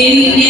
in,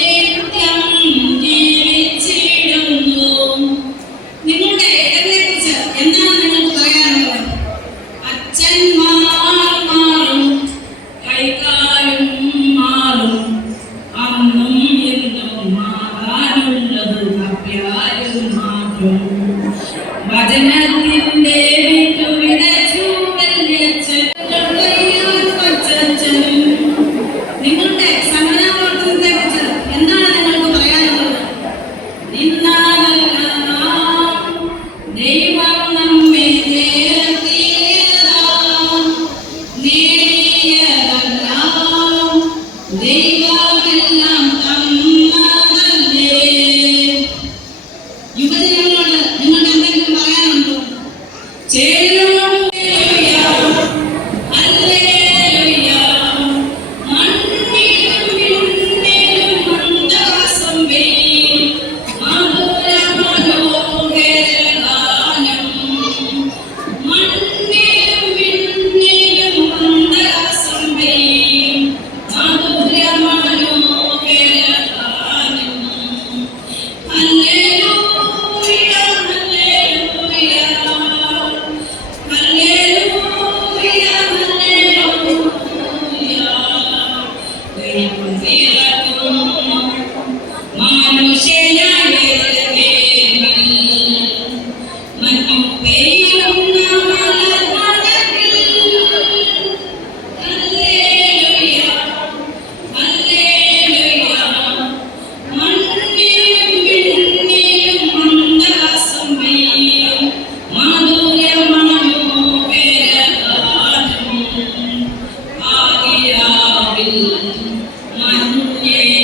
kinh nam tâm ma thân Yeah.